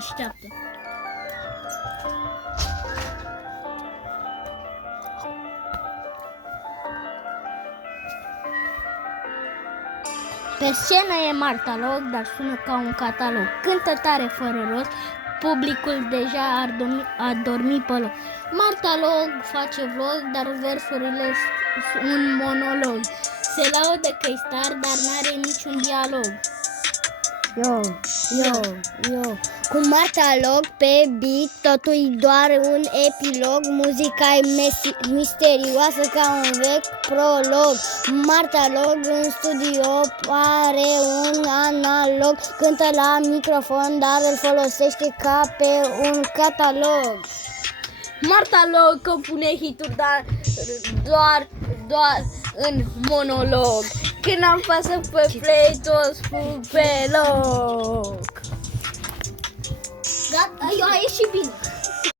Așteaptă. Pe scenă e Marta Loc, dar sună ca un catalog. Cântă tare fără rost, publicul deja a dormit pe loc. Marta Loc face vlog, dar versurile sunt un monolog. Se laudă că-i star, dar n-are niciun dialog. Yo. Cu Marta Loc pe beat, totul doar un epilog. Muzica e misterioasă ca un vechi prolog. Marta Loc în studio pare un analog. Cântă la microfon, dar îl folosește ca pe un catalog. Marta Loc compune hituri, dar doar în monolog. Când am pasă pe play, toți spun pe loc. Gata, a ieșit bine.